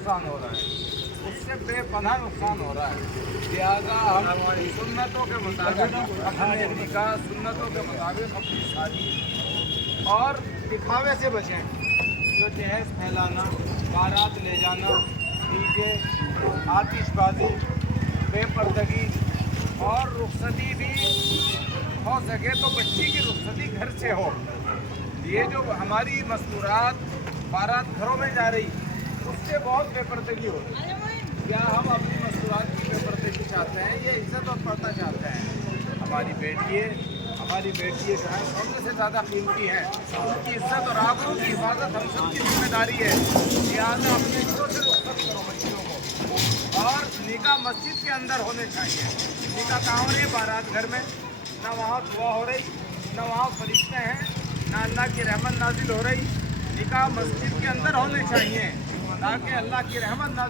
नुकसान हो रहा है, उससे बेपनाह नुकसान हो रहा है। लिहाजा हम सुन्नतों के मुताबिक अपने निकाह सुन्नतों के मुताबिक अपनी शादी और दिखावे से बचें। जो जहेज फैलाना, बारात ले जाना, डीजे, आतिशबाजी, बेपर्दगी और रुखसती भी हो सके तो बच्ची की रुखसती घर से हो। ये जो हमारी मस्तूरात बारात घरों में जा रही, उससे बहुत बेपर्दगी हो रही है। क्या हम अपनी मस्तूरात की बेपर्दगी चाहते हैं? ये इज्जत और पर्दा चाहते हैं। हमारी बेटी जो है सोने से ज़्यादा कीमती है। उनकी इज्जत और आबरू की हिफाजत हम सब की जिम्मेदारी है। लिहाजा अपने घरों से रुखसत करो बच्चियों को। और निकाह मस्जिद के अंदर होने चाहिए। निकाह कहाँ हो रही है? बारात घर में। ना वहाँ दुआ हो रही, ना वहाँ फरिश्ते हैं, ना अल्लाह की रहमत नाजिल हो रही। निकाह मस्जिद के अंदर होने चाहिए ताकि अल्लाह की रहमत नाजिल